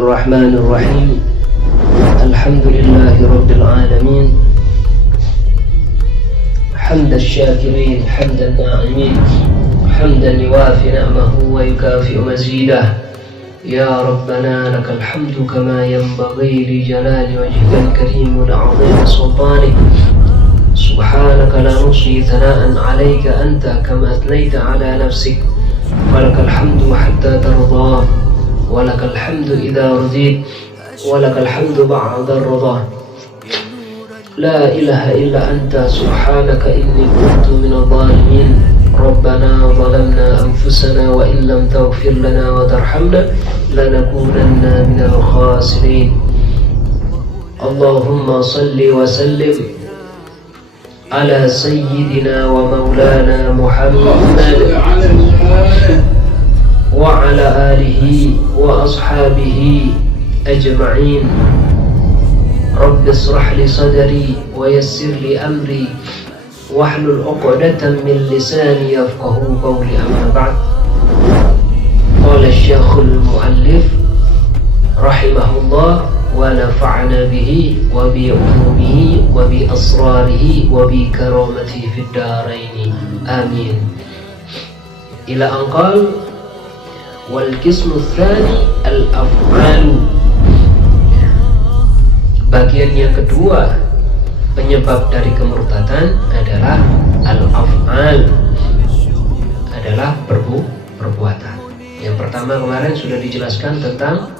الرحمن الرحيم الحمد لله رب العالمين حمد الشاكرين حمد الناعمين حمدا يوافي نعمه ويكافئ مزيده يا ربنا لك الحمد كما ينبغي لجلال وجهك الكريم ولعظيم سلطانك سبحانك لا نحصي ثناء عليك أنت كما أثنيت على نفسك ولك الحمد حتى ترضى ولك الحمد إذا رضيت ولك الحمد بعد الرضا لا إله إلا أنت سبحانك إني كنت من الظالمين ربنا ظلمنا أنفسنا وإن لم تغفر لنا وترحمنا لنكونن من الخاسرين اللهم صل وسلم على سيدنا ومولانا محمد وعلى آله وأصحابه أجمعين رب اشرح لي صدري ويسر لي أمري واحلل عقدة من لساني يفقه قولي أما بعد قال الشيخ المؤلف رحمه الله ونفعنا به وبعلومه وبأسراره وبكرامته في الدارين آمين إلى أن قال والقسم الثاني الأفعال. Bagian yang kedua penyebab dari kemurtadan adalah al-af'al, adalah perbuatan. Yang pertama kemarin sudah dijelaskan tentang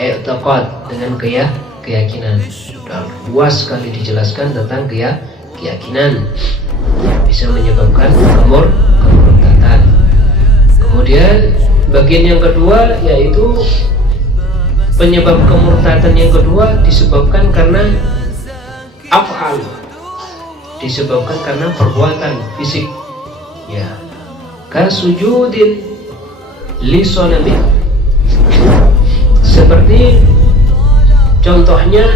i'tiqad dengan keyakinan. Sudah luas sekali dijelaskan tentang keyakinan bisa menyebabkan kemurtadan. Kemudian bagian yang kedua yaitu penyebab kemurtadan yang kedua disebabkan karena af'al, disebabkan karena perbuatan fisik, ya, kasujudin li sonamin, seperti contohnya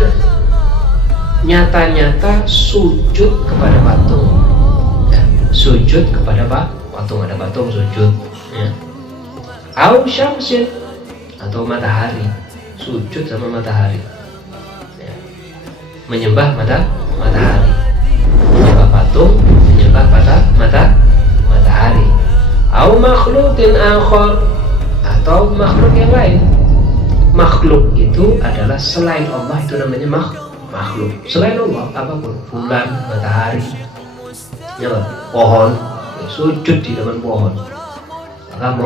nyata-nyata sujud kepada patung, ya, sujud kepada patung, ada patung sujud, ya. Au syamsin, atau matahari, sujud sama matahari, ya. Menyembah matahari, menyembah patung, menyembah matahari. Au makhluqin akhar, atau makhluk yang lain. Makhluk itu adalah selain Allah, itu namanya makhluk. Selain Allah apapun, bulan, matahari, ya, pohon, ya, sujud di depan pohon, maka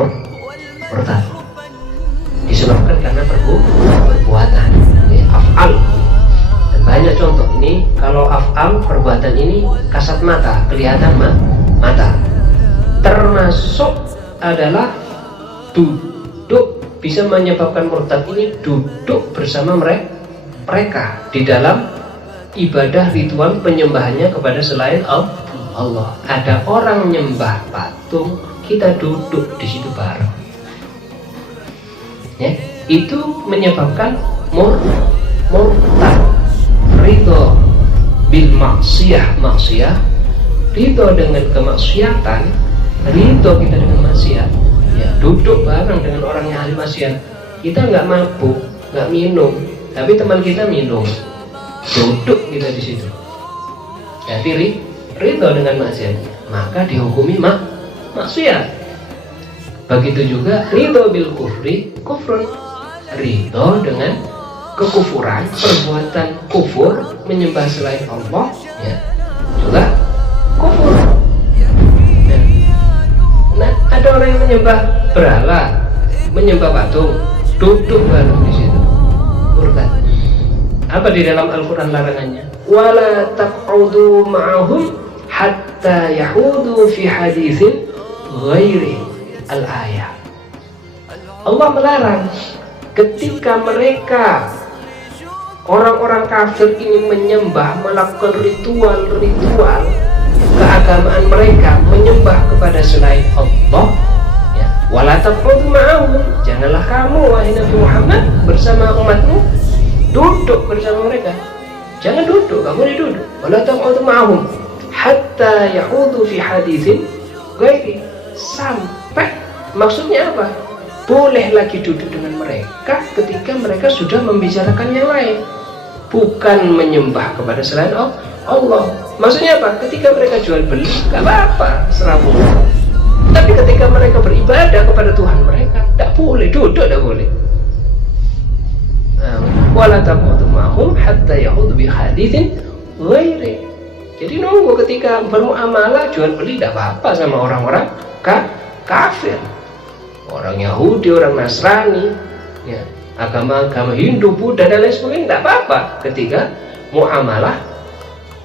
murtad disebabkan karena perbuatan, ya, af'al. Dan banyak contoh ini. Kalau af'al, perbuatan ini kasat mata, kelihatan mata. Termasuk adalah duduk, bisa menyebabkan murtad ini duduk bersama mereka di dalam ibadah ritual penyembahannya kepada selain Allah. Ada orang menyembah patung, kita duduk di situ bareng, ya, itu menyebabkan murtad. Ridho bil maksiyah, ridho dengan kemaksiatan, ridho kita dengan maksiat, ya, duduk bareng dengan orang yang ahli maksiat. Kita nggak mabuk, nggak minum, tapi teman kita minum, duduk kita di situ, jadi ridho dengan maksiat, maka dihukumi maksiat. Begitu juga ridho bil kufri, kufrun, ridho dengan kekufuran, perbuatan kufur, menyembah selain Allah, ya, juga kufur. Nah, ada orang yang menyembah berhala, menyembah patung, duduk bareng di situ, murtad. Apa di dalam Al-Quran larangannya? Wala taq'udu ma'ahum hatta yahudu fi haditsin ghairi al-ayah. Allah melarang ketika mereka, orang-orang kafir ini, menyembah, melakukan ritual keagamaan mereka, menyembah kepada selain Allah, ya, wala taq'udu ma'ahum, janganlah kamu wahai Nabi Muhammad bersama umatmu duduk bersama mereka. Jangan duduk, kamu duduk. Wala taq'udu ma'ahum hatta yahudu fi haditsin ghairi, sampai, maksudnya apa? boleh lagi duduk dengan mereka ketika mereka sudah membicarakan yang lain, bukan menyembah kepada selain Allah. Maksudnya apa? Ketika mereka jual beli, gak apa-apa, serabut. Tapi ketika mereka beribadah kepada Tuhan mereka, tidak boleh duduk, tidak boleh. Wala taqudu ma'hum hatta yahudu bi haditsin ghairi. Jadi nunggu ketika bermuamalah jual beli tidak apa-apa sama orang-orang kafir, orang Yahudi, orang Nasrani, ya, agama-agama Hindu, Buddha dan lain sebagainya, tidak apa-apa ketika muamalah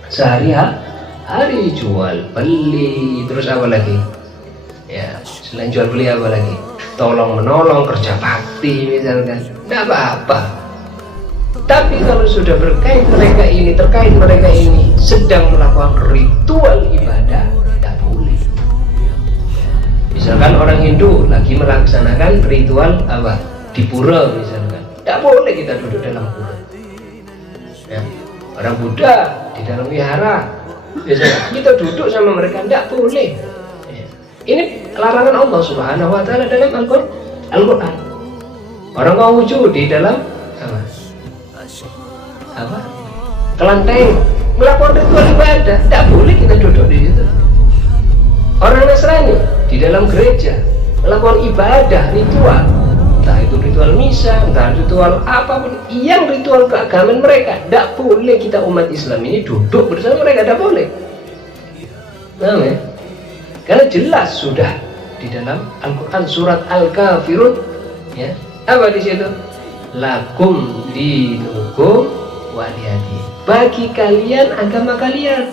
sehari-hari jual beli. Terus apa lagi? Ya, selain jual beli apa lagi? Tolong menolong, kerja bakti misalkan, tidak apa-apa. Tapi kalau sudah terkait mereka ini sedang melakukan ritual ibadah, tidak boleh. Misalkan orang Hindu lagi melaksanakan ritual apa di pura misalkan, tidak boleh kita duduk dalam pura. Ya. Orang Buddha di dalam wihara, misalkan kita duduk sama mereka, tidak boleh. Ya. Ini larangan Allah Subhanahu Wa Taala dalam Al-Quran. Orang Konghucu di dalam kelanteng melakukan ritual ibadah, tidak boleh kita duduk di situ. Orang Nasrani di dalam gereja melakukan ibadah ritual, entah itu ritual misa, entah ritual apapun yang ritual keagamaan mereka, tidak boleh kita umat Islam ini duduk bersama mereka, tidak boleh. Nah, ya? Karena jelas sudah di dalam Al-Quran surat Al-Kafirun, ya, apa di situ? Lakum dinukum waliyadi, bagi kalian agama kalian,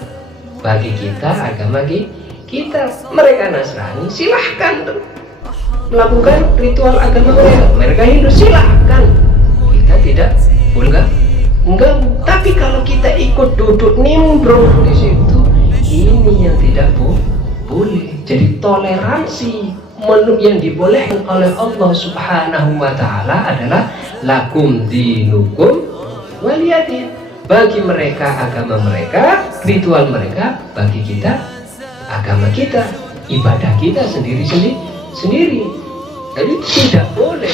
bagi kita agama kita. Mereka Nasrani silahkan melakukan ritual agama mereka Hindu silahkan, kita tidak boleh enggak. Tapi kalau kita ikut duduk nimbrung di situ, ini yang tidak boleh. Jadi toleransi yang dibolehkan oleh Allah Subhanahu Wa Taala adalah lakum dinukum waliyadin, bagi mereka agama mereka, ritual mereka, bagi kita agama kita, ibadah kita sendiri. Jadi tidak boleh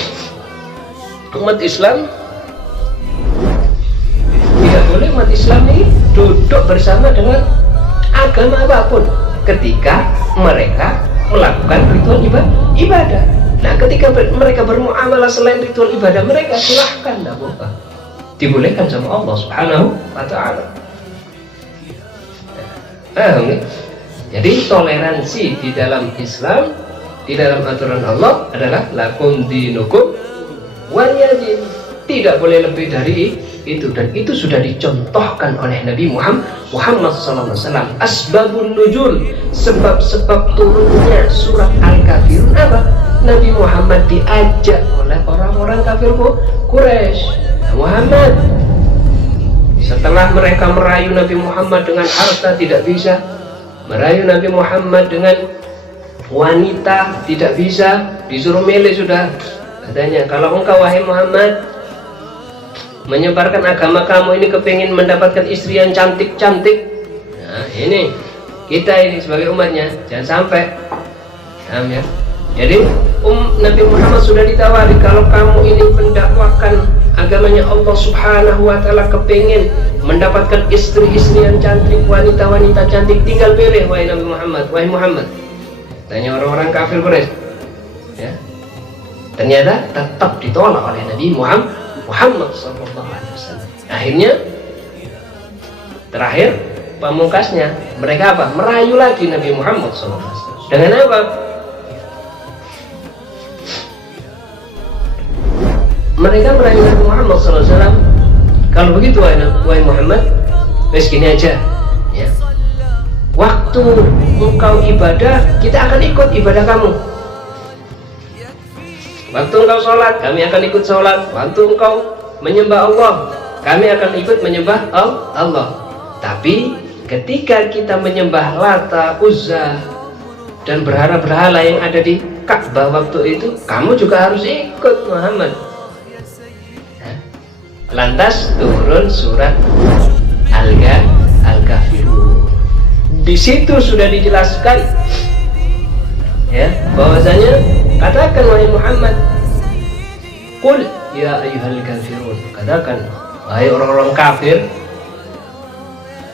umat Islam ini duduk bersama dengan agama apapun ketika mereka melakukan ritual ibadah. Nah, ketika mereka bermuamalah selain ritual ibadah mereka, silahkan, tidak apa-apa, dibolehkan sama Allah Subhanahu Wa Taala. Jadi toleransi di dalam Islam, di dalam aturan Allah adalah lakum dinukum waliyadin, tidak boleh lebih dari itu, dan itu sudah dicontohkan oleh Nabi Muhammad SAW. Asbabun nuzul, sebab-sebab turunnya surat Al-Kafirun apa? Nabi Muhammad diajak oleh orang-orang kafir Quraisy. Muhammad, setelah mereka merayu Nabi Muhammad dengan harta tidak bisa, merayu Nabi Muhammad dengan wanita tidak bisa, disuruh milih sudah. Katanya, kalau engkau wahai Muhammad menyebarkan agama kamu ini kepingin mendapatkan istri yang cantik-cantik, nah ini kita ini sebagai umatnya jangan sampai. Ya. Jadi Nabi Muhammad sudah ditawari, kalau kamu ini mendakwakan agamanya Allah Subhanahu Wa Taala, kepingin mendapatkan istri-istri yang cantik, wanita-wanita cantik, tinggal pilih wahai Nabi Muhammad, wahai Muhammad. Tanya orang-orang kafir Quraisy, ya. Ternyata tetap ditolak oleh Nabi Muhammad SAW. Akhirnya terakhir pamungkasnya mereka apa? Merayu lagi Nabi Muhammad SAW. Dengan apa? Mereka merayu Nabi Muhammad SAW. Kalau begitu wahai Muhammad, wes gini aja, ya. Waktu engkau ibadah, kita akan ikut ibadah kamu. Waktu engkau sholat, kami akan ikut sholat. Waktu engkau menyembah Allah, kami akan ikut menyembah Allah. Tapi ketika kita menyembah Lata, Uzza dan berhala-berhala yang ada di Ka'bah waktu itu, kamu juga harus ikut Muhammad. Lantas turun surat Al-Kafirun. Di situ sudah dijelaskan, ya, bahwasanya katakan wahai Muhammad, Qul ya ayyuhal kafirun, katakan wahai orang-orang kafir,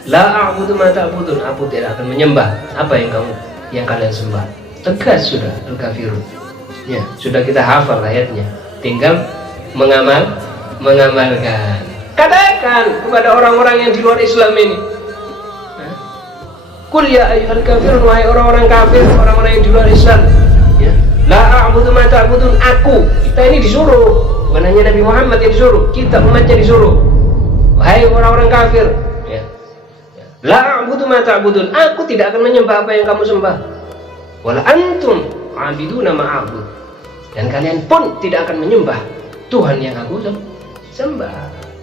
la a'budu ma ta'budun, aku tidak akan menyembah apa yang kalian sembah. Tegas sudah al-kafirun. Ya, sudah kita hafal ayatnya. Tinggal mengamalkan. Katakan kepada orang-orang yang di luar Islam ini. Qul ya ayyuhal kafirun, wahai orang-orang kafir, orang-orang yang di luar Islam. Ya. La a'budu ma ta'budun, aku. Kita ini disuruh, bukan hanya Nabi Muhammad yang disuruh, kita umatnya disuruh. Wahai orang-orang kafir, ya. La a'budu ma ta'budun, aku tidak akan menyembah apa yang kamu sembah. Wala antum 'abiduna ma a'bud, dan kalian pun tidak akan menyembah Tuhan yang aku sembah.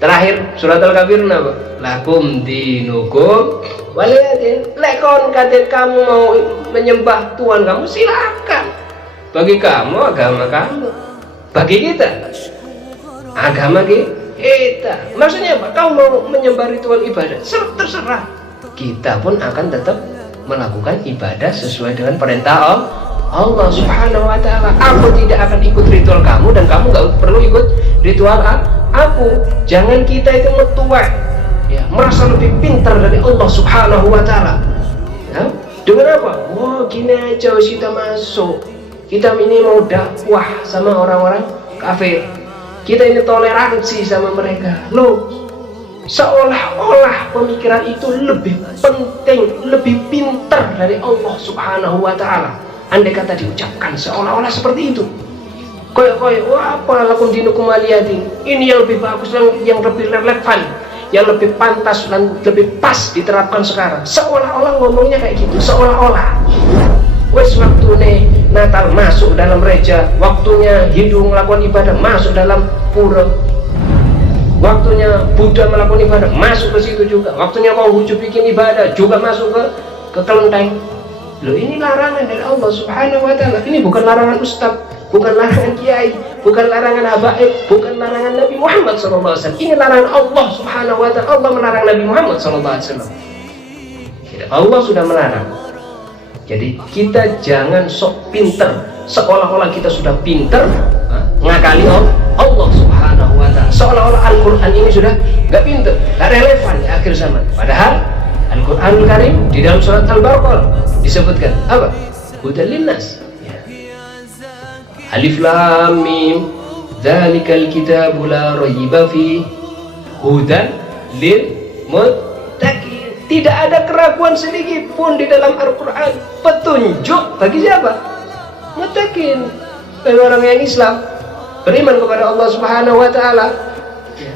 Terakhir surat Al-Kafirun apa? Lakum dinukum waliyadin. Lekon katen kamu mau menyembah Tuhan kamu, silakan. Bagi kamu agama kamu, bagi kita agama kita. Maksudnya apa? Kamu mau menyembah ritual ibadah, terserah. Kita pun akan tetap melakukan ibadah sesuai dengan perintah Allah Subhanahu wa ta'ala. Aku tidak akan ikut ritual kamu, dan kamu gak perlu ikut ritual aku. Jangan kita itu metuai, ya, merasa lebih pintar dari Allah Subhanahu wa ta'ala, ya. Dengan apa? Oh gini aja kita masuk, kita ini mau dakwah sama orang-orang kafir, kita ini toleransi sama mereka. Loh, seolah-olah pemikiran itu lebih penting, lebih pintar dari Allah Subhanahu wa ta'ala. Andai kata diucapkan seolah-olah seperti itu, koyok-koyok, wah apa lakum dinukum waliyadin, ini yang lebih bagus, yang lebih relevan, yang lebih pantas dan lebih pas diterapkan sekarang. Seolah-olah ngomongnya kayak gitu, seolah-olah. Wes waktunya Natal masuk dalam gereja, waktunya Hindu melakukan ibadah masuk dalam pura, waktunya Buddha melakukan ibadah masuk ke situ juga, waktunya Konghucu bikin ibadah juga masuk ke kelenteng. Loh, ini larangan dari Allah Subhanahu wa ta'ala. Ini bukan larangan ustaz, bukan larangan kiai, bukan larangan habaib, bukan larangan Nabi Muhammad SAW. Ini larangan Allah Subhanahu wa ta'ala. Allah melarang Nabi Muhammad SAW. Allah sudah melarang. Jadi kita jangan sok pinter, seolah-olah kita sudah pinter, ngakali Allah Subhanahu wa ta'ala. Seolah-olah Al-Quran ini sudah gak pinter, gak relevan di akhir zaman. Padahal Al-Quranul Karim di dalam surat Al-Baqarah disebutkan apa? Hudan linnas, ya. Alif lam mim, dzalikal kitabu la raiba fi, hudan lil muttaqin. Tidak ada keraguan sedikit pun di dalam Al-Quran. Petunjuk bagi siapa? Muttaqin, bagi orang yang Islam, beriman kepada Allah Subhanahu wa ta'ala.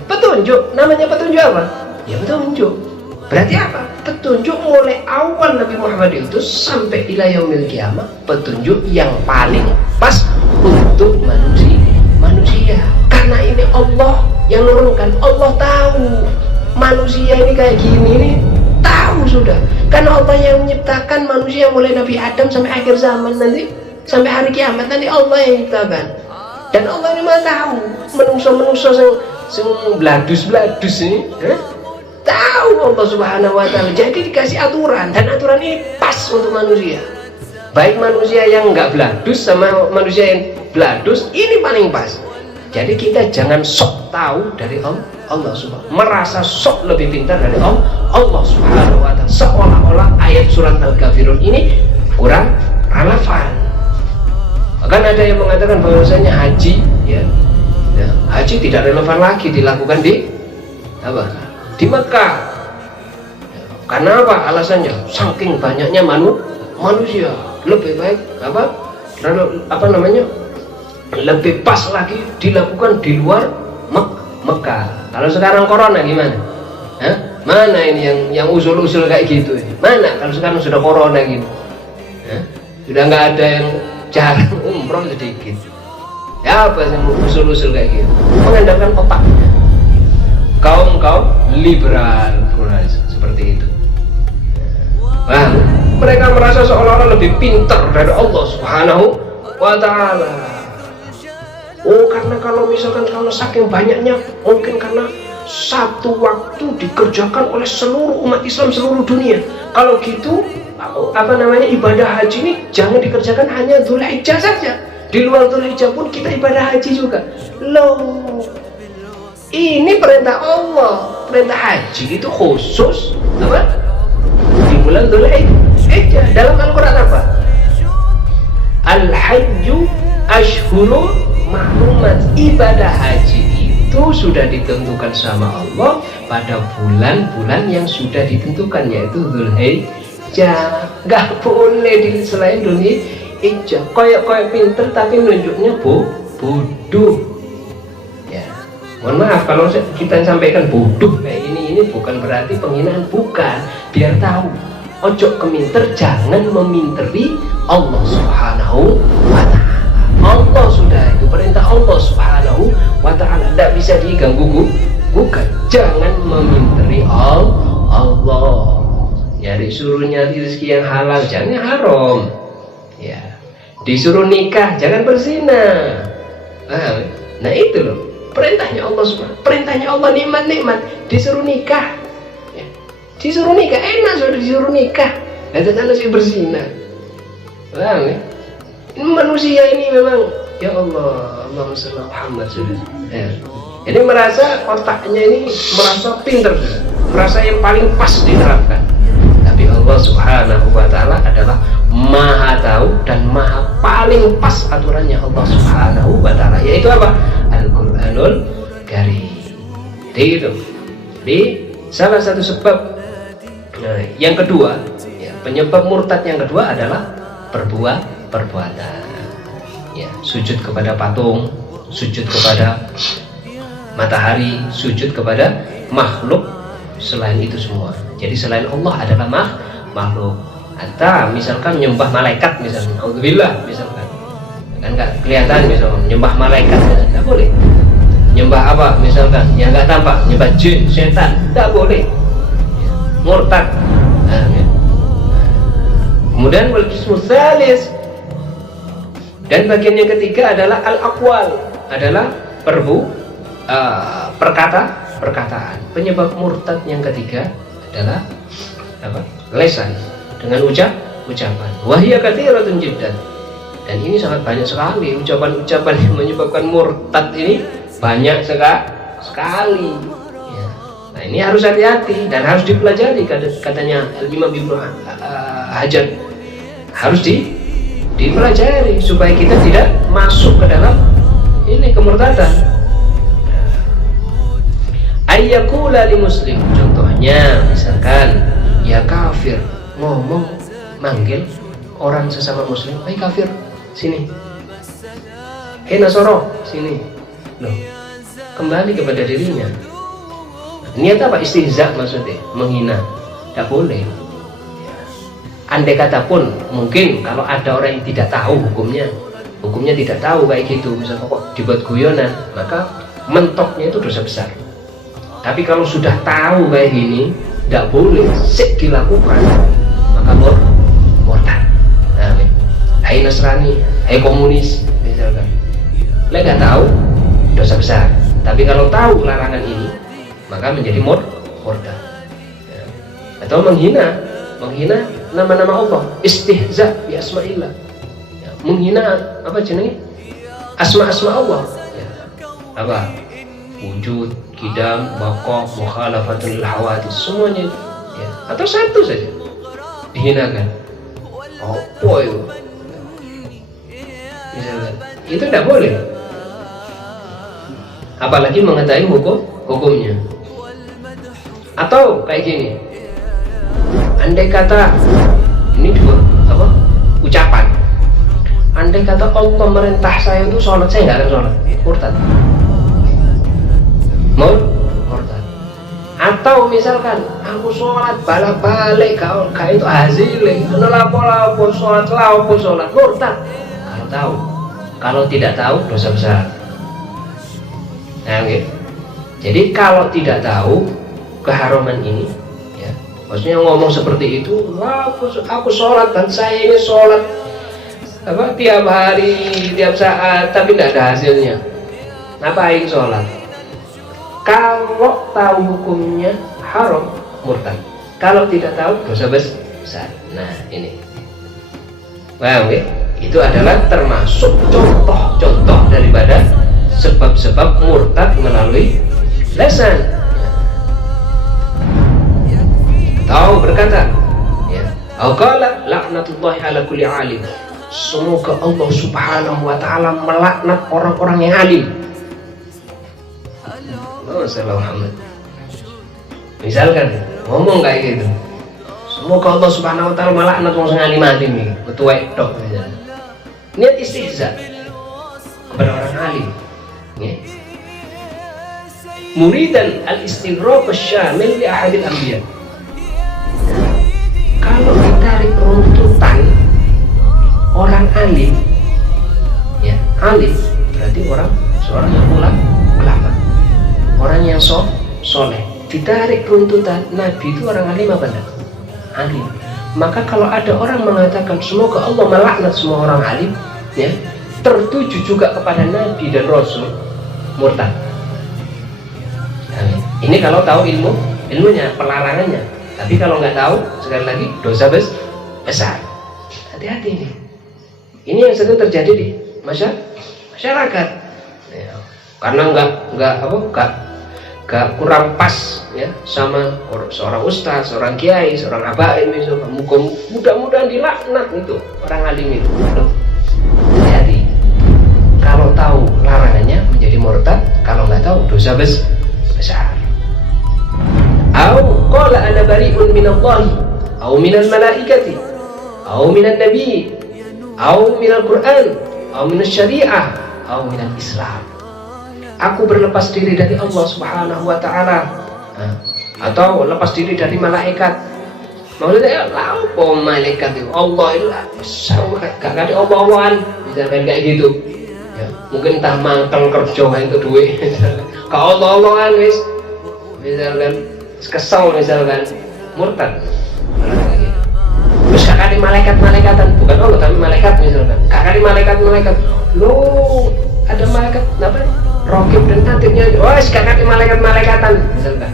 Petunjuk, namanya petunjuk apa? Ya petunjuk. Berarti apa? Petunjuk mulai awal Nabi Muhammad itu sampai ila yaumil qiyamah, petunjuk yang paling pas untuk manusia. Karena ini Allah yang nurunkan. Allah tahu manusia ini kayak gini nih, tahu sudah. Karena Allah yang menciptakan manusia mulai Nabi Adam sampai akhir zaman nanti, sampai hari kiamat nanti Allah yang menciptakan. Dan Allah ini mah tahu menungso-menungso sing bladus-bladus ini, tahu Allah Subhanahu wa ta'ala. Jadi dikasih aturan, dan aturan ini pas untuk manusia. Baik manusia yang enggak bladus sama manusia yang bladus, ini paling pas. Jadi kita jangan sok tahu dari Allah Subhanahu, merasa sok lebih pintar dari Allah Subhanahu wa ta'ala, seolah-olah ayat surat Al-Kafirun ini kurang relevan. Bahkan ada yang mengatakan bahwasanya haji, ya, haji tidak relevan lagi dilakukan di apa? Di Mekah. Karena apa? Alasannya saking banyaknya manusia, lebih baik lebih pas lagi dilakukan di luar Mekah. Kalau sekarang corona gimana? Mana ini yang usul-usul kayak gitu ini? Mana kalau sekarang sudah corona gini? Sudah nggak ada yang jarang umroh sedikit. Ya apa yang usul-usul kayak gitu? Mengandalkan otaknya. Kaum liberal, pluralis, seperti itu. Nah, mereka merasa seolah-olah lebih pintar dari Allah Subhanahu wa ta'ala. Oh, karena kalau misalkan kalau saking banyaknya, mungkin karena satu waktu dikerjakan oleh seluruh umat Islam seluruh dunia. Kalau gitu, ibadah haji ini jangan dikerjakan hanya Dzulhijjah saja, Di luar Dzulhijjah pun kita ibadah haji juga. Loh, ini perintah Allah. Perintah haji itu khusus apa? Di bulan Dzulhijjah. Dalam Al-Quran apa? Al-Hajju Ashhurun Ma'lumat. Ibadah haji itu sudah ditentukan sama Allah pada bulan-bulan yang sudah ditentukan, yaitu Dzulhijjah. Gak boleh di selain Dzulhijjah. Koyok pinter tapi nunjuknya bodoh. Ya, mohon maaf kalau kita sampaikan bodoh kayak ini bukan berarti penghinaan, bukan. Biar tahu, ojo keminter, jangan meminteri Allah Subhanahu wa Ta'ala. Allah sudah, itu perintah Allah Subhanahu wa Ta'ala, tidak bisa diganggu bukan. Jangan meminteri Allah. Ya, disuruh nyari rezeki yang halal, jangan yang haram. Ya, disuruh nikah, jangan berzina. Nah itu loh perintahnya Allah Subhanahu. Perintahnya Allah nikmat, disuruh nikah. Ya, disuruh nikah, enak sudah disuruh nikah. Dan jangan sih berzina. Paham ya? Manusia ini memang, ya Allah, Allahumma shalli ala Muhammad sudah. Ya. Jadi merasa otaknya ini merasa pinter, merasa yang paling pas diterapkan. Tapi Allah Subhanahu wa Ta'ala adalah maha tahu dan maha paling pas aturannya Allah Subhanahu wa Ta'ala, yaitu apa? Al-Quranul Karim. Jadi itu. Jadi salah satu sebab yang kedua, ya, penyebab murtad yang kedua adalah perbuatan. Ya, sujud kepada patung, sujud kepada matahari, sujud kepada makhluk selain itu semua. Jadi selain Allah adalah makhluk. Atau misalkan menyembah malaikat, misalnya, alhamdulillah, misalkan kan nggak kelihatan, misalkan menyembah malaikat, nggak boleh. Nyembah apa, misalkan yang nggak tampak, nyembah jin, setan, nggak boleh. Murtad. Kemudian wal qismu tsalis, dan bagian yang ketiga adalah al-aqwal, adalah perkataan. Penyebab murtad yang ketiga adalah apa? Lesan, dengan ucapan. Wahia katsiratun jiddan. Dan ini sangat banyak sekali ucapan-ucapan yang menyebabkan murtad ini, banyak sekali. Ya. Nah, ini harus hati-hati dan harus dipelajari, katanya Imam Ibnu Hajar. Harus dipelajari supaya kita tidak masuk ke dalam ini kemurtadan. Ayyakula li muslim, contohnya misalkan ya kafir, ngomong manggil orang sesama muslim, hai kafir sini, hei Nasoro sini. Loh, kembali kepada dirinya. Niat apa? Istihza, maksudnya menghina, tidak boleh. Andai kata pun mungkin kalau ada orang yang tidak tahu hukumnya tidak tahu kayak gitu, misalnya kok dibuat guyonan, maka mentoknya itu dosa besar. Tapi kalau sudah tahu kayak gini, tidak boleh sik dilakukan, maka murtad. Nah, hai Nasrani, hai komunis, misalkan, nggak tahu, dosa besar. Tapi kalau tahu larangan ini, maka menjadi murtad. Ya. Atau menghina nama-nama Allah, istihza bi asma'illah, ya, menghina apa jenenge asma-asma Allah, ya. Apa wujud, kidam, baqa, mukhalafatul hawadits, semuanya itu, ya. Atau satu saja dihinakan, apa itu misalkan, itu tidak boleh, apalagi mengetahui hukumnya. Atau kayak gini, andai kata ini dua apa ucapan, andai kata Allah merintah saya untuk sholat, saya nggak akan sholat, murtad. Murtad. Atau misalkan aku sholat balik kau itu hasilnya lapo sholat, murtad. Kalau tahu, kalau tidak tahu dosa besar. Nah, gitu. Jadi kalau tidak tahu keharaman ini, ya, maksudnya ngomong seperti itu, aku sholat dan saya ini sholat apa tiap hari, tiap saat, tapi tidak ada hasilnya. Ngapain sholat? Kalau tahu hukumnya haram, murtad. Kalau tidak tahu, dosa besar. Nah, ini. Paham ya? itu adalah termasuk contoh-contoh daripada sebab-sebab murtad melalui lisan. Atau berkata, ya, qala laknatullahi ala kulli alim, semoga Allah subhanahu wa ta'ala melaknat orang-orang yang alim. Misalkan ngomong kayak gitu, semoga Allah subhanahu wa ta'ala melaknat orang yang alim-alim ini, ketua dok. Niat istihza kepada orang alim, ya. Muridan al-istighraq asy-syamil li ahadil anbiya. Kalau ditarik runtutan orang alim, ya, alim berarti seorang yang ulama, orang yang soleh. Ditarik runtutan Nabi itu orang alim apa enggak? Alim. Maka kalau ada orang mengatakan semoga Allah melaknat semua orang alim, ya, tertuju juga kepada Nabi dan Rasul, murtad. Nah, ini kalau tahu ilmunya, pelarangannya. Tapi kalau nggak tahu, sekali lagi dosa besar. Hati-hati ini. Ini yang sering terjadi di masyarakat. Ya, karena nggak kurang pas, ya, sama seorang ustaz, seorang kiai, seorang habaib, mudah-mudahan dilaknat itu orang alim itu. Jadi kalau tahu larangannya menjadi murtad, kalau nggak tahu dosa besar. Au qala ana bari'un minallahi au minal malaikati au minan nabi au minal Qur'an au minas syariah au minal Islam. Aku berlepas diri dari Allah subhanahu wa ta'ala, atau lepas diri dari malaikat. Maksudnya apa malaikat itu? Allah itu gak ada Allah-Allahan, misalkan kayak gitu, ya, mungkin tak mangkel kerja itu duit kalau Allah-Allahan wis, misalkan kesel, misalkan murtad. Terus kakak di malaikat-malaikatan, bukan Allah tapi malaikat, misalkan kakak di malaikat-malaikat, lo ada malaikat apa? Rokib dan atibnya, oh kakak di malaikat-malaikatan, misalkan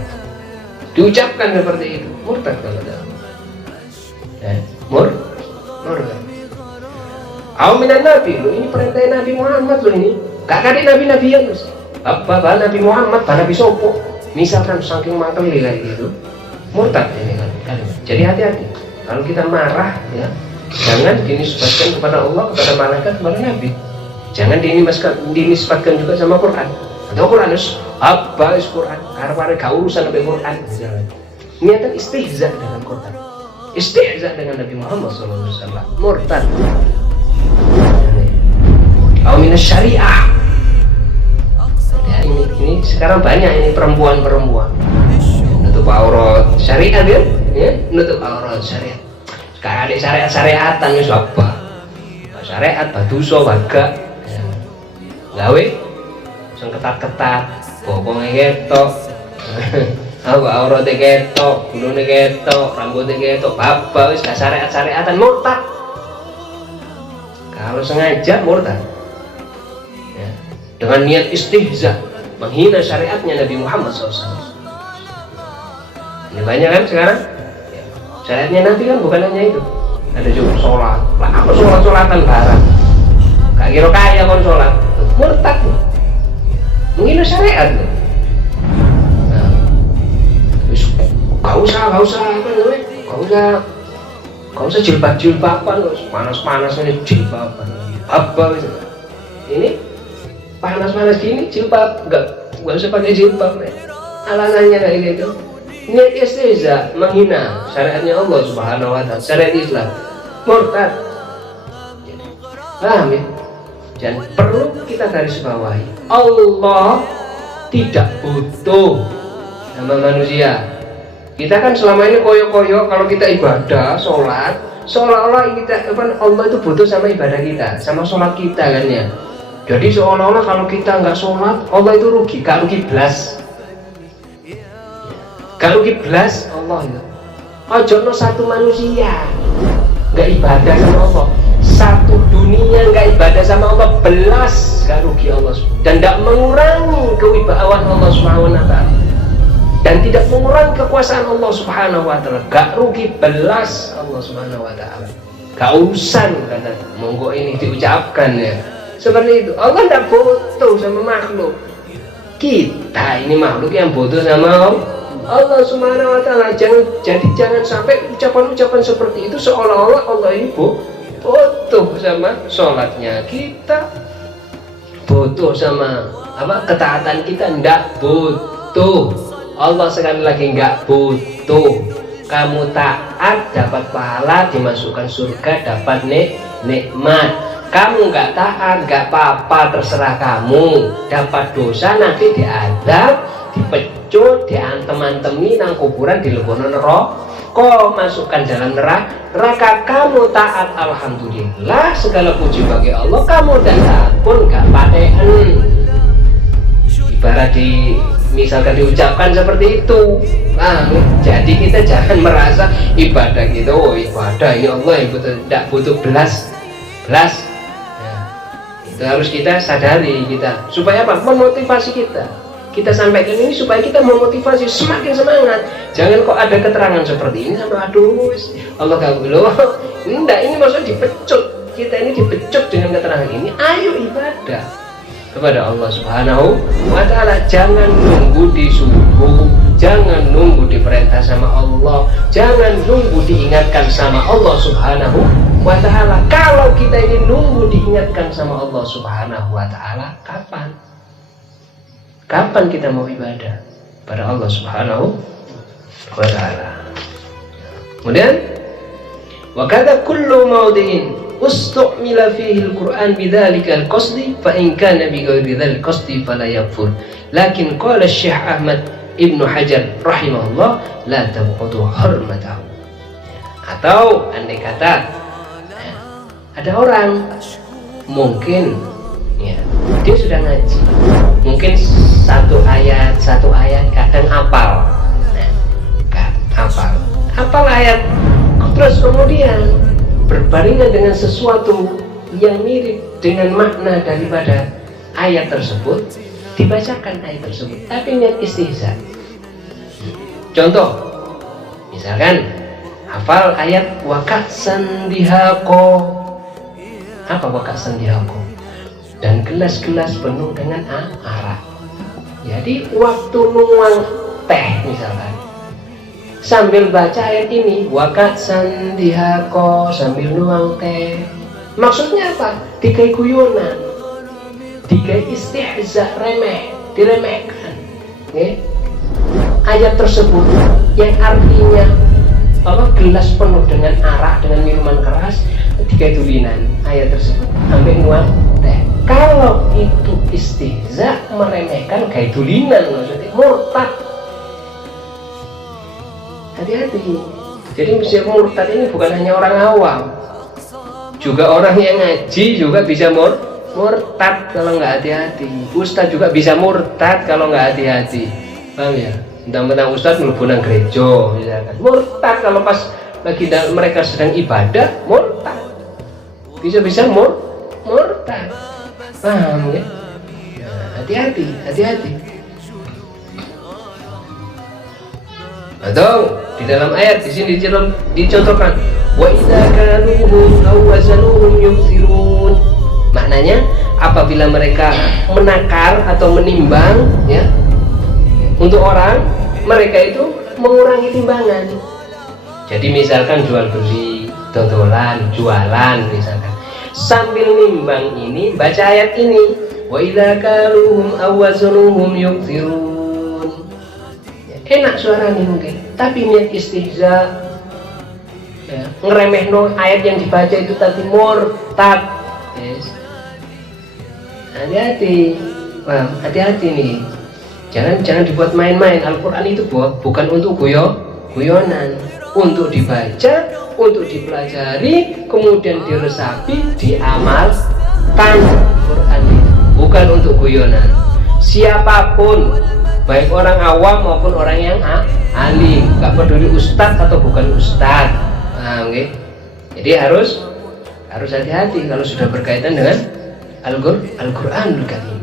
diucapkan seperti itu, murtad kalau dalam. Murtad. Au minan nabi, lo ini perintah Nabi Muhammad, lo ini kakak di nabi-nabi yang apa Nabi Muhammad, Nabi Sopo, misalkan saking mantap kayak gitu, murtad ini kan. Jadi hati-hati kalau kita marah, ya, jangan dinisbatkan kepada Allah, kepada malaikat, kepada Nabi. Jangan dinisbatkan juga sama Quran. Atau Quran apa Quran? Karena gak urusan dengan Quran. Niatan istihza dengan Quran, istihza dengan Nabi Muhammad SAW, murtad. Au minas syariah. Ya, ini sekarang banyak ini perempuan nutup aurat syariat, ya, nutup aurat syariat. Sekarang ada syariatan wis apa? Syariat baduso warga, ya. Gawe sing ketat-ketat, bokonge ketok. Aurate ketok, gulune ketok, rambutnya ketok, baba wis gak syariat-syariatan, murtad. Kalau sengaja murtad. Dengan niat istihza, menghina syariatnya Nabi Muhammad SAW. Ini banyak kan sekarang, ya, syariatnya Nabi kan bukan hanya itu, ada juga sholat. Lah apa sholat-sholatan barang, gak kira kaya kon sholat, murtad, menghina syariat. Nah, gak usah jilbab-jilbaban, panas-panas ini jilbaban, apa gitu. Ini panas-panas gini jilbab, gak usah pakai jilbab, alasannya kayak gitu. Niat istihza, menghina syariatnya Allah subhanahu wa ta'ala, syariat Islam, murtad. Paham ya? Dan perlu kita garis bawahi, Allah tidak butuh sama manusia. Kita kan selama ini koyo-koyo kalau kita ibadah, sholat, seolah-olah Allah itu butuh sama ibadah kita, sama sholat kita kan ya. Jadi seolah-olah kalau kita nggak sholat, Allah itu rugi, gak rugi belas. Gak rugi belas Allah itu. Ojo satu manusia nggak ibadah sama Allah, satu dunia nggak ibadah sama Allah belas, gak rugi Allah. Dan tidak mengurangi kewibawaan Allah Subhanahu wa ta'ala, dan tidak mengurangi kekuasaan Allah Subhanahu wa ta'ala, gak rugi belas Allah Subhanahu wa ta'ala, gak urusan kata monggo ini diucapkan ya. Seperti itu. Allah tidak butuh sama makhluk. Kita ini makhluk yang butuh sama Allah Subhanahu wa taala. Jangan sampai ucapan-ucapan seperti itu seolah-olah Allah ini butuh sama sholatnya kita, butuh sama ketaatan kita. Ndak butuh. Allah sekali lagi nggak butuh. Kamu taat dapat pahala, dimasukkan surga, dapat nikmat. Kamu nggak taat nggak apa-apa, terserah kamu, dapat dosa, nanti diadab, dipecut, diantem-antemi nang kuburan, dilebono neraka, masukkan dalam neraka. Kamu taat, alhamdulillah, segala puji bagi Allah. Kamu dan taat pun nggak paten. Ibarat misalkan diucapkan seperti itu. Jadi kita jangan merasa ibadah gitu, ibadah ini Allah yang tidak butuh belas. Itu harus kita sadari kita, supaya apa? Memotivasi kita sampaikan ini supaya kita memotivasi, semakin semangat. Jangan kok ada keterangan seperti ini sama aduh Allah gak loh. Ini maksudnya dipecut. Kita ini dipecut dengan keterangan ini. Ayo ibadah kepada Allah Subhanahu wa taala. Jangan nunggu disuruh, jangan nunggu diperintah sama Allah, jangan nunggu diingatkan sama Allah Subhanahu wa taala. Kalau kita ini nunggu diingatkan sama Allah Subhanahu wa taala, kapan kita mau ibadah pada Allah Subhanahu wa taala? Kemudian wa kadza kullu mawdi'in ustu'mila fihi al-Qur'an bidzalika al-qasdi fa in kana bi ghairi dzal qasdi fala yakfur. Lakin qala Syekh Ahmad Ibnu Hajar rahimahullah la tabqutu hurmatahu. Atau andai kata ada orang mungkin ya, dia sudah ngaji, mungkin satu ayat kadang hafal. Hafal ayat, terus kemudian berbarengan dengan sesuatu yang mirip dengan makna daripada ayat tersebut, dibacakan ayat tersebut tapi niat istihza. Contoh, misalkan hafal ayat wakatsan dihaqo. Apa wakatsan dihaqo? Dan gelas-gelas penuh dengan arak. Jadi waktu nuang teh misalkan, sambil baca ayat ini wakatsan dihaqo, sambil nuang teh, maksudnya apa? Dikai guyonan, dikai istihza, diremehkan ya? Ayat tersebut yang artinya gelas penuh dengan arak, dengan minuman keras, dikai tulinan ayat tersebut sampai nuang teh. Kalau itu istihza, meremehkan, kayak tulinan, maksudnya murtad. Hati-hati. Jadi murtad ini bukan hanya orang awam, juga orang yang ngaji juga bisa murtad kalau nggak hati-hati. Ustadz juga bisa murtad kalau nggak hati-hati. Paham ya? Mentang-mentang ustadz mlebu nang gereja misalkan, murtad kalau pas lagi mereka sedang ibadah, murtad. Bisa murtad. Paham ya? Nah, hati-hati. Atau di dalam ayat di sini dicontohkan wa idza kaluhum aw wazanuhum yubsirun. Maknanya apabila mereka menakar atau menimbang ya, untuk orang, mereka itu mengurangi timbangan. Jadi misalkan jual beli, tontolan, jualan misalkan, sambil nimbang ini baca ayat ini wa idza kaluhum aw wazanuhum yubsirun. Enak suaranya mungkin, tapi niat istihza ya, ngeremehno ayat yang dibaca itu tadi murtad. Yes. Hati-hati nih, jangan dibuat main-main. Al-Quran itu bukan untuk guyonan, untuk dibaca, untuk dipelajari, kemudian diresapi, diamalkan. Quran itu bukan untuk guyonan. Siapapun, baik orang awam maupun orang yang alim, gak peduli ustadz atau bukan ustadz. Okay? Jadi harus hati-hati kalau sudah berkaitan dengan Al-Qur'anul Karim.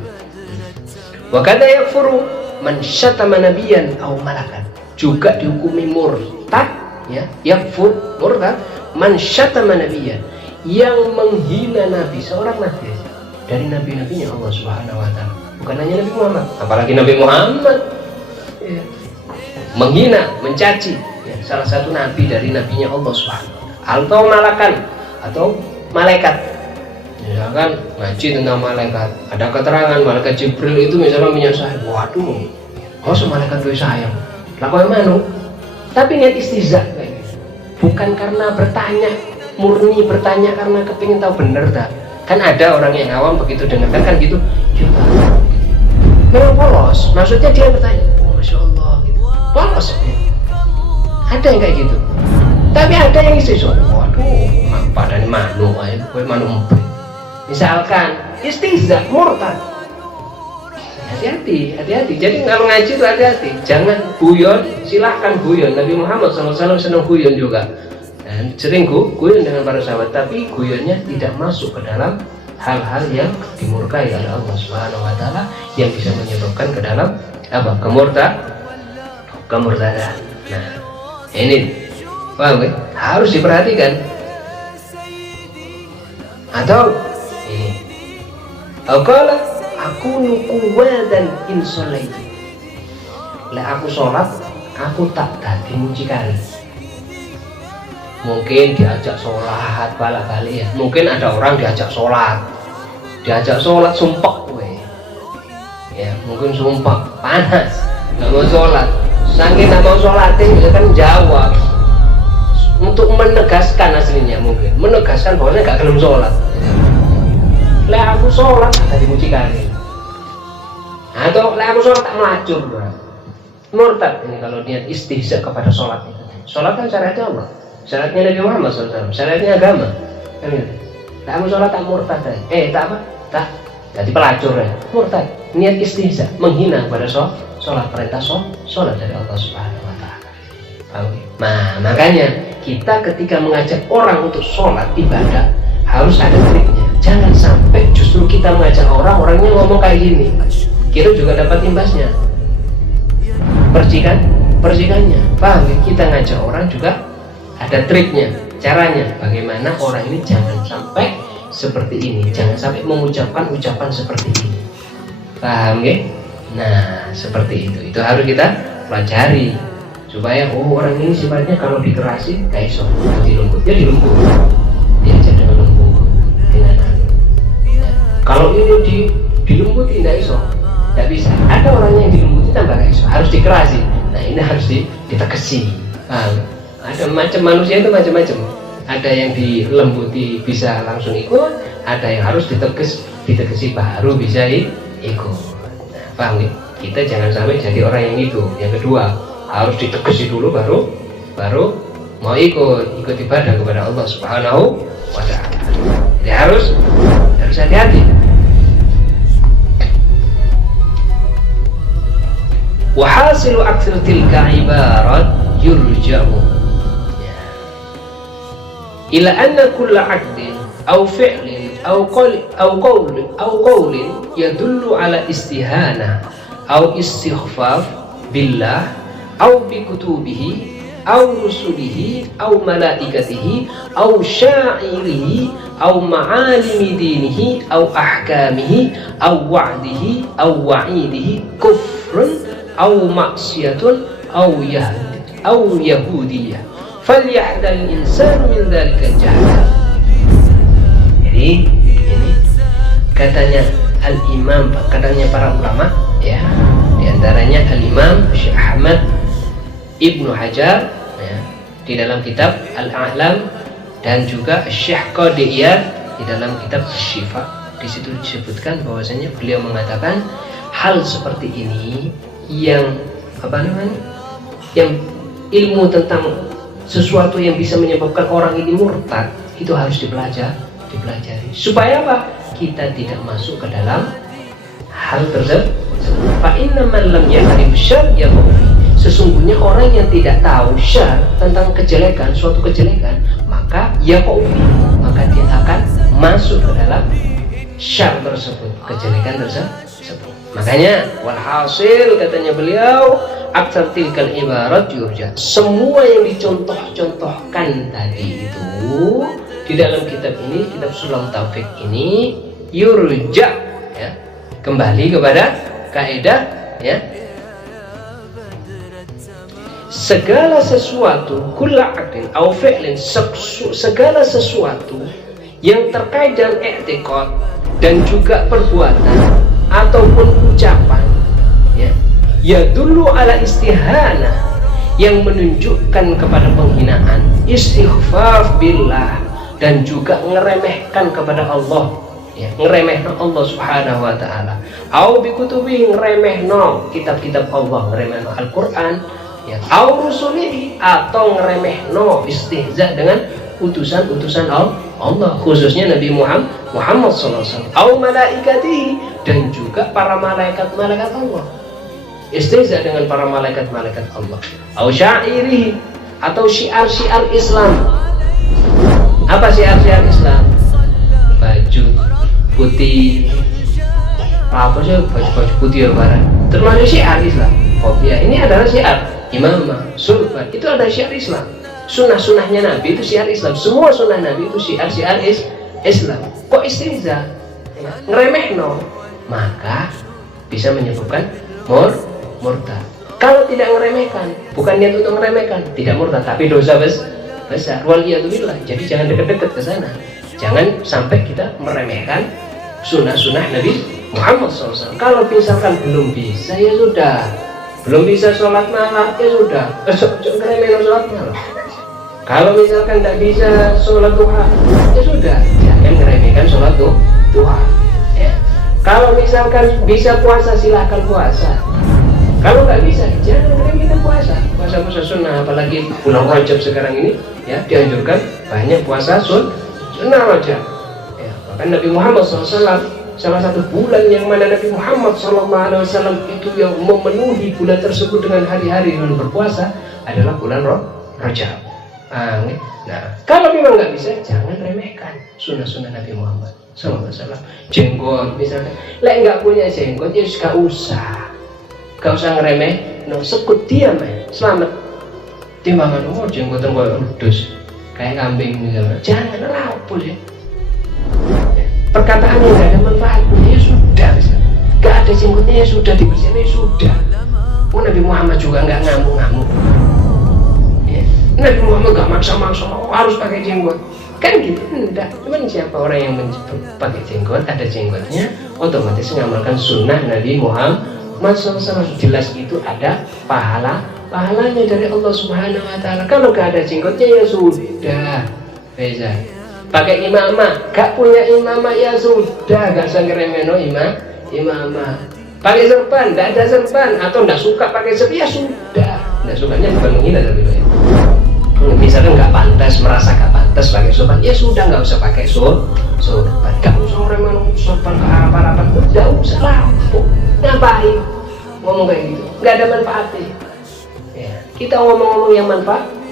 Wa kadza yakfuru man syatama nabiyyan aw malakan, juga dihukumi murtad ya, yakfur murtad man syatama nabiyyan, yang menghina nabi, seorang nabi dari nabi-nabinya Allah Subhanahu wa taala, bukan hanya Nabi Muhammad, apalagi Nabi Muhammad ya. Menghina, mencaci ya, salah satu nabi dari nabinya Allah Subhanahu wa taala, atau malakan atau malaikat. Misalkan ngaji tentang malaikat, ada keterangan malaikat Jibril itu misalnya punya sayang, waduh, malaikat itu sayang, lakukan manu, tapi niat istihza kayak gitu. Bukan karena bertanya, murni bertanya karena kepingin tahu bener tak. Kan ada orang yang awam begitu dengar kan gitu, ya memang polos, maksudnya dia bertanya, oh masya Allah gitu, polos ya. Ada yang kayak gitu, tapi ada yang istihza, waduh, padahal manu aja, gue manu empuk. Misalkan istihza, murtad. Hati-hati. Jadi kalau ngaji itu hati-hati, jangan guyon. Silahkan guyon. Nabi Muhammad SAW senang guyon juga, dan sering guyon dengan para sahabat. Tapi guyonnya tidak masuk ke dalam hal-hal yang dimurkai oleh Allah Subhanahu Wa Taala, yang bisa menyebabkan ke dalam apa? Kemurtadan. Nah, ini paham ya? Harus diperhatikan. Atau ini, aku nukuwadan insolaitu. Lah aku sholat, aku tak dadi mucikari. Mungkin diajak sholat balik-balik ya. Mungkin ada orang diajak sholat sumpah gue. Ya mungkin sumpah panas, nggak mau sholat. Saking nggak mau sholatin, misalkan jawab untuk menegaskan aslinya, mungkin menegaskan bahwasanya nggak belum sholat. Lah aku sholat tadi mucikari. Atau lah aku sholat tak melacur, murtad ini kalau niat istihza kepada sholat. Sholat kan syariatnya Allah, syariatnya Nabi Muhammad SAW, syariatnya agama. Kan gitu. Lah aku sholat tak murtad, tak apa? Tak jadi pelacur ya, murtad. Niat istihza, menghina kepada sholat, perintah sholat dari Allah Subhanahu Wa Taala. Nah makanya kita ketika mengajak orang untuk sholat ibadah harus ada triknya. Jangan sampai justru kita mengajak orangnya ngomong kayak gini, kita juga dapat imbasnya. Percikannya, paham ya? Kita ngajak orang juga ada triknya, caranya. Bagaimana orang ini jangan sampai seperti ini, jangan sampai mengucapkan ucapan seperti ini. Paham ya? Nah, seperti itu. Itu harus kita pelajari supaya orang ini sifatnya kalau dikerasi kayak iso, dilembut, dia dilembut. Diajak dengan lembut, dengan kalau ini dilembuti tidak iso, tidak bisa. Ada orang yang dilembuti tambah gak iso, harus dikerasi. Nah ini harus ditegesi. Ada macam manusia itu macam-macam. Ada yang dilembuti bisa langsung ikut, ada yang harus ditegesi baru bisa ikut. Nah, paham ya? Kita jangan sampai jadi orang yang itu. Yang kedua harus ditegesi dulu baru mau ikut ibadah kepada Allah Subhanahu Wa Taala. Jadi harus hati-hati. Wahasilu aksir tilka ibarat yurja'u ila anna kulla aqdin aw fi'lin aw qawlin yadullu ala istihana aw istighfaf billah aw bi kutubihi aw rusulihi aw malaikatihi aw sya'irihi aw ma'alimi dinihi aw ahkamihi aw wa'dihi aw wa'idihi kufrun aw maksiyatun aw yahudiyah falyahdal insanu min dzalika jahal. Jadi ini katanya al-imam, katanya para ulama ya, diantaranya al-imam Syekh Ahmad Ibnu Hajar ya, di dalam kitab Al-A'lam, dan juga Syekh Qadi Iyad di dalam kitab Syifa. Di situ disebutkan bahwasanya beliau mengatakan hal seperti ini yang yang ilmu tentang sesuatu yang bisa menyebabkan orang ini murtad itu harus dipelajari supaya apa? Kita tidak masuk ke dalam hal tersebut. Fa inna man lam ya'rif syarr yaqul, sesungguhnya orang yang tidak tahu syarr tentang kejelekan, suatu kejelekan, maka dia akan masuk ke dalam syarr tersebut, kejelekan tersebut. Makanya walhasil katanya beliau, aktsar tilkal ibarat yurja. Semua yang dicontoh-contohkan tadi itu di dalam kitab ini, kitab Sulam Taufik ini, yurja, ya, kembali kepada kaidah, ya, segala sesuatu kulla aqdin au fi'lin, segala sesuatu yang terkait dengan i'tiqad dan juga perbuatan ataupun ucapan, ya, yadullu ala istihanah, yang menunjukkan kepada penghinaan, istighfar billah, dan juga ngeremehkan kepada Allah, ya, ngeremehno Allah subhanahu wa ta'ala, au bikutubi, ngeremehno kitab-kitab Allah, ngeremehno Al-Quran, ya, au rusulihi, atau ngeremehno istihza dengan utusan-utusan Allah, khususnya Nabi Muhammad SAW, au malaikatihi, dan juga para malaikat-malaikat Allah, istihza dengan para malaikat-malaikat Allah, au syairihi, atau syiar-syiar Islam. Apa syiar-syiar Islam? Baju putih, apa sih baju putih ya barang, termasuk syiar Islam. Kopiah ini adalah syiar, imamah, sulban, itu ada syiar Islam. Sunnah-sunnahnya Nabi itu syiar Islam. Semua sunnah Nabi itu syiar Islam. Kok istihza, ngeremehno, maka bisa menyebabkan murtad. Kalau tidak ngeremehkan, bukan niat untuk ngeremehkan, tidak murtad, tapi dosa besar. Waliyadzubillah. Jadi jangan dekat-dekat ke sana. Jangan sampai kita meremehkan sunnah-sunnah Nabi Muhammad SAW. Kalau misalkan belum bisa, ya sudah. Belum bisa sholat malam, ya sudah. Ngeremehkan sholat malam. Kalau misalkan tidak bisa sholat duha, ya sudah, jangan ngeremehkan sholat duha, ya. Kalau misalkan bisa puasa, silahkan puasa. Kalau nggak bisa, jangan ngeremehkan puasa sunnah. Apalagi bulan Rajab sekarang ini, ya, dianjurkan banyak puasa sunnah Rajab, ya. Bahkan Nabi Muhammad SAW, salah satu bulan yang mana Nabi Muhammad SAW itu yang memenuhi bulan tersebut dengan hari-hari dengan berpuasa adalah bulan Rajab. Nah, kalau memang nggak bisa, jangan remehkan sunnah-sunnah Nabi Muhammad SAW. Jenggot misalkan, nggak punya jenggot, ya gak usah ngeremeh, no, sekut diam, selamat. Timbangan jenggotan kayak ludus, kayak kambing misalnya, jangan rapuh ya. Perkataan yang nggak ada manfaatnya, ya sudah, nggak ada jenggotnya, ya sudah, dibersihin, ya sudah. Nabi Muhammad juga nggak ngamuk-ngamuk. Nabi Muhammad gak maksa-maksa harus pakai jenggot, kan gitu, enggak. Cuman siapa orang yang pakai jenggot, ada jenggotnya, otomatis mengamalkan sunnah Nabi Muhammad SAW. Jelas itu ada pahalanya dari Allah Subhanahu wa ta'ala. Kalau gak ada jenggotnya, ya sudah, bisa. Pakai imamah, gak punya imamah, ya sudah, gak usah ngeremeno imamah. Pakai serban, gak ada serban, atau gak suka pakai serban, ya sudah. Gak sukanya bukan menghina tapi misalnya nggak pantas, merasa nggak pantas pakai sorban, ya sudah, nggak usah pakai sorban, nggak usah orang sorban ke harapan, nggak usah lah. Ngapain ngomong kayak gitu? Nggak ada manfaatnya. Ya, kita ngomong-ngomong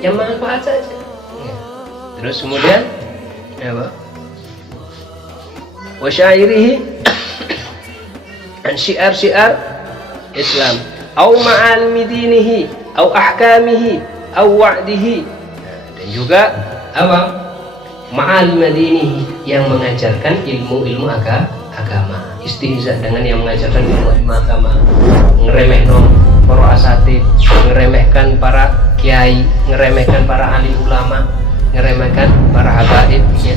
yang manfaat saja. Ya. Terus kemudian, apa? Wa syairihi an syiar-syiar Islam, au ma'alimi dinihi, au ahkamihi, au wa'dihi. Dan juga apa? Ma'alim dinihi, yang mengajarkan ilmu-ilmu agama. Istihza dengan yang mengajarkan ilmu agama. Ngeremehno para asatid, ngeremehkan para kiai, ngeremehkan para alim ulama, ngeremehkan para habaib, ya.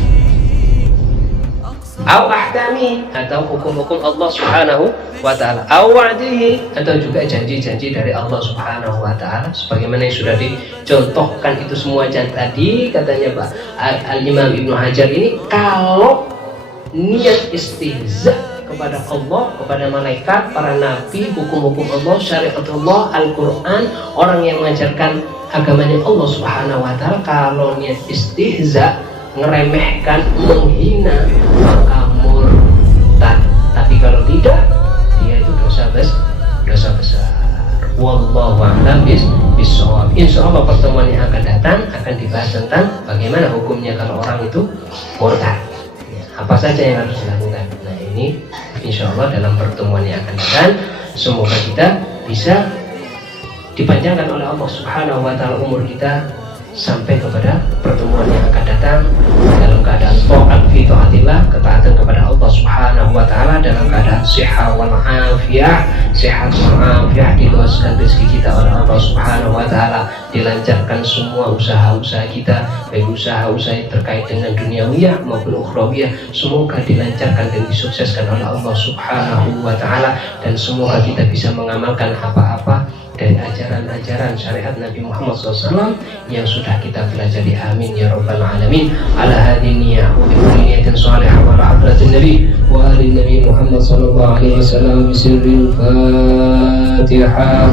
Au ahkami, atau hukum-hukum Allah Subhanahu wa ta'ala, au wa'dihi, atau juga janji-janji dari Allah Subhanahu wa ta'ala, sebagaimana yang sudah dicontohkan itu semua tadi. Katanya Pak Al-Imam Ibnu Hajar ini, kalau niat istihza kepada Allah, kepada malaikat, para nabi, hukum-hukum Allah, syariat Allah, Al-Quran, orang yang mengajarkan agamanya Allah Subhanahu wa ta'ala, kalau niat istihza, ngeremehkan, menghina, maka murtad. Tapi kalau tidak, dia itu dosa besar. Wallahu a'lam bishawab. Insyaallah pertemuan yang akan datang akan dibahas tentang bagaimana hukumnya kalau orang itu murtad, apa saja yang harus dilakukan. Nah, ini insya Allah dalam pertemuan yang akan datang. Semoga kita bisa dipanjangkan oleh Allah Subhanahu wa Ta'ala umur kita sampai kepada pertemuan yang akan datang dalam keadaan ta'at fi ta'atillah, ketaatan kepada Allah Subhanahu wa Ta'ala, dalam keadaan sehat wal afiyah, sehat wal afiyah, diluaskan rezeki kita oleh Allah Subhanahu wa Ta'ala, dilancarkan semua usaha-usaha kita, baik usaha-usaha terkait dengan duniawiyah maupun ukhrawiyah, semoga dilancarkan dan disukseskan oleh Allah Subhanahu wa Ta'ala, dan semoga kita bisa mengamalkan apa-apa dari ajaran-ajaran syariat Nabi Muhammad SAW yang sudah kita pelajari. Amin ya rabbal alamin. Ala hadhihi niyyah wa bi kulli niyatin salihah wa ala hadratin nabi wa ali nabi Muhammad sallallahu alaihi wasallam bi sirril Fatihah.